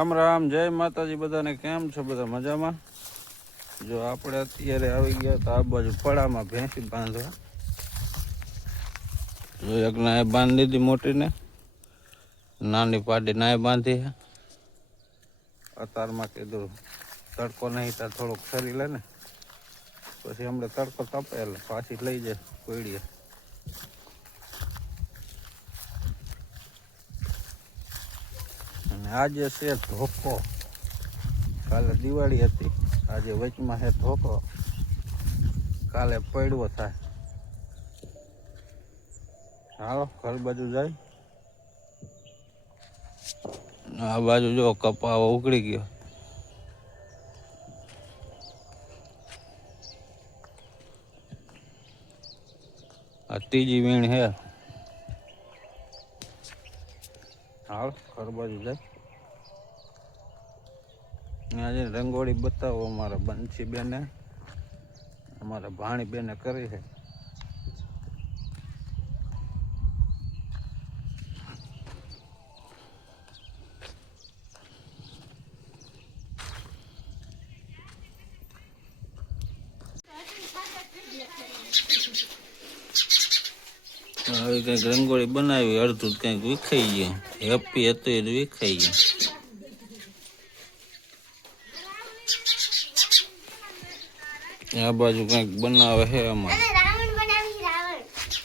રામ રામ, જય માતાજી બધાને। કેમ છો બધા? મજામાં? જો આપણે અત્યારે આવી ગયા તો આ બાજુ પડામાં ભેંસી બાંધવા। જો એક નાય બાંધી દીધી મોટીને, નાની પાડી નાય બાંધી છે। અતારમાં કીધું તડકો નહીં ત્યાં થોડોક ફરી લે ને, પછી હમણાં તડકો તપે એટલે પાછી લઈ જાય કોઈડીએ। અને આજે છે ધોકો, કાલે દિવાળી હતી, આજે વચમાં છે ધોકો, કાલે પડવો થાય। હાલો ઘર બાજુ જાય। આ બાજુ જો કપા ઉકળી ગયો। આ ત્રીજી વીણ હે। હાલ ઘર બાજુ જાય। આજે રંગોળી બતાવો અમારા બંસી બેને, અમારા ભાણી બેને કરી છે। આવી કંઈક રંગોળી બનાવી, અડધું કંઈક વિખાઈ ગયું। હેપી હતું એ વિખાઈ ગયું। આ બાજુ કંઈક બનાવે છે અમારે।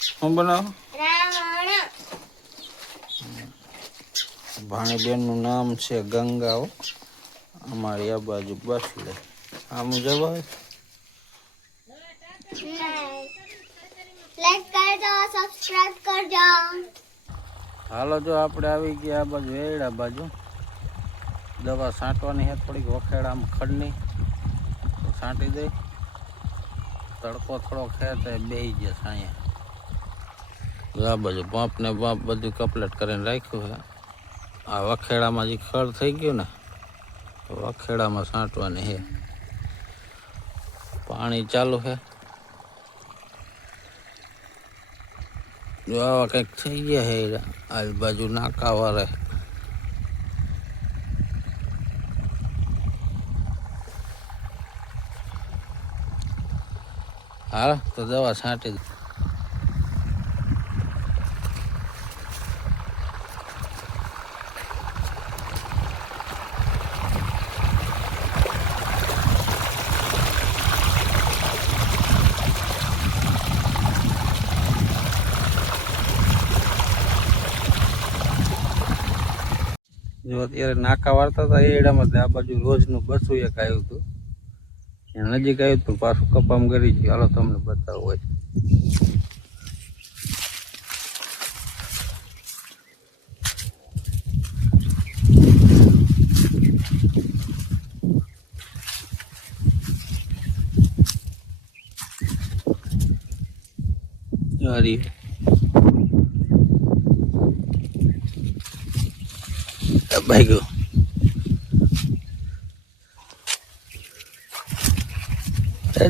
શું બનાવો? ભાણીબેન નું નામ છે ગંગાઓ, અમારી આ બાજુ બસ લે આમ જવાય। લાઈક કરજો, સબસ્ક્રાઇબ કરજો। હાલો જો આપણે આવી ગયા આ બાજુ એડા બાજુ, દવા છાંટવાની છે થોડીક વખેડામાં ખડની, તો છાંટી દઈ। તડકો થોડોક છે તો બેસી ગયા સાયા। આ બાજુ પંપ ને પંપ બધું કમ્પ્લીટ કરીને રાખ્યું છે। આ વખેડામાં જે ખડ થઈ ગયું ને, તો વખેડામાં છાંટવાની છે। પાણી ચાલુ છે। જો આવા કંઈક થઈ ગયા છે આજુબાજુ નાકા વાળા। હા તો દવા છાંટી દે। જો અત્યારે નાકા વાળતા હતા એડામાં, આ બાજુ રોજનું બસું એક આવ્યું હતું, નજીક આવ્યું હતું પાછું કપામ કરી ગયું। હાલો તમને બતાવું હોય સારી ભાઈ ગયો।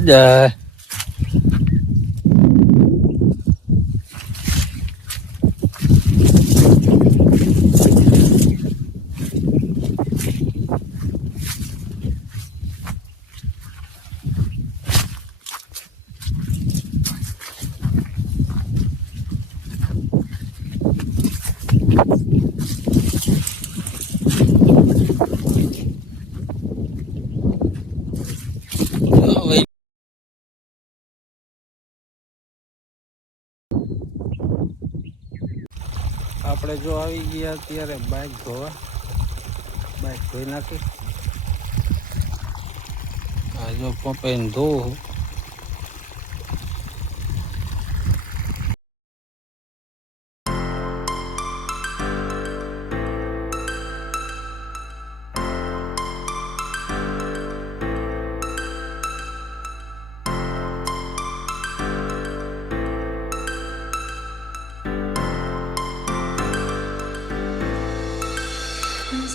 જય આપણે જો આવી ગયા અત્યારે બાઇક ધોવા, બાઇક ધોઈ નાખી। આ જો પંપાઈને ધોવું।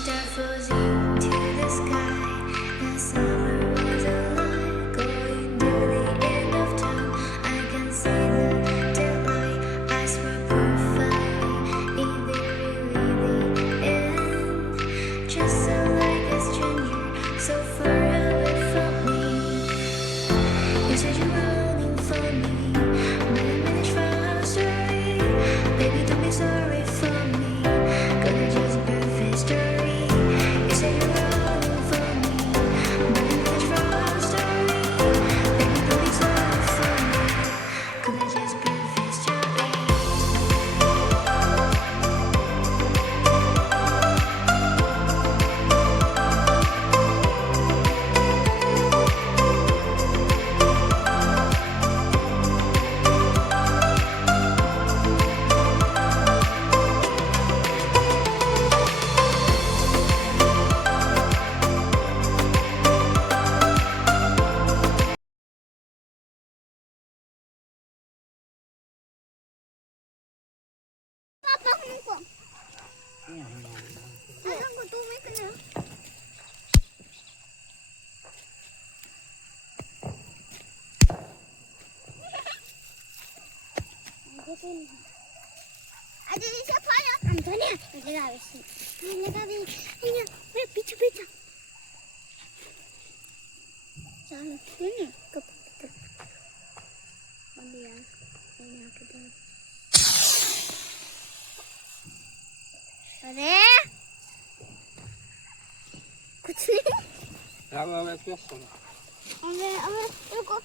Start frozen to the sky. The summer was alive, going down. You said you're running from me, but I managed from story. Baby, don't be sorry for me, 'cause it's just a perfect story. You said you're running from me, but I managed from story. Baby, don't be sorry for me, 'cause it's just a perfect story. पापा हमको हमको तू मैं करना આજે નીચે ફાળો આમ ધને લગાવે છે લગાવી અહીંયા મે પીછે પીછે ચાલો ને કપ મમ્મી યાર એને આકે દે અરે कुछ नहीं હવે પેસો रुको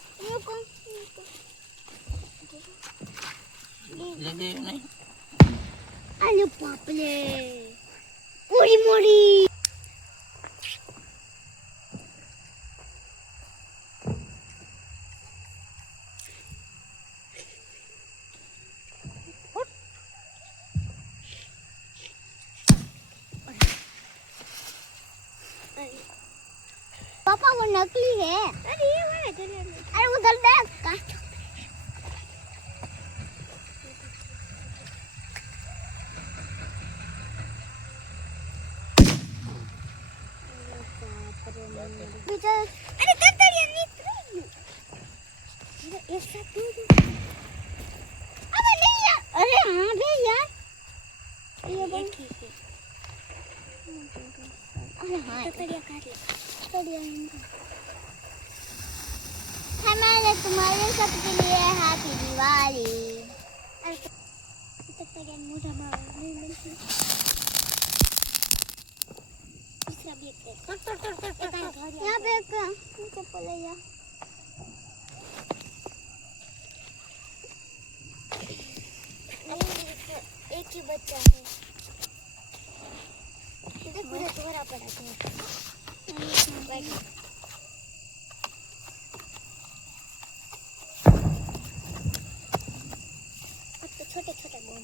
જગ્યાએ નહીં अरे बाप रे पूरी मोरी पापा वो नकली है अरे उधर देख काट बेटा अरे कतरिया निकल अरे ऐसा क्यों अबे नहीं यार अरे हाँ बे यार ये बहुत ठीक है अरे हाँ कतरिया काट ले कतरिया हमारे तुम्हारे सबके लिए हैप्पी दिवाली अरे कतरिया मोटा मार नहीं मिलती दूसरा भी एक यहाँ पे एक चप्पल है यार एक ही बच्चा है इधर पूरा दोहरा पड़ा था अब तो छोटे छोटे बोल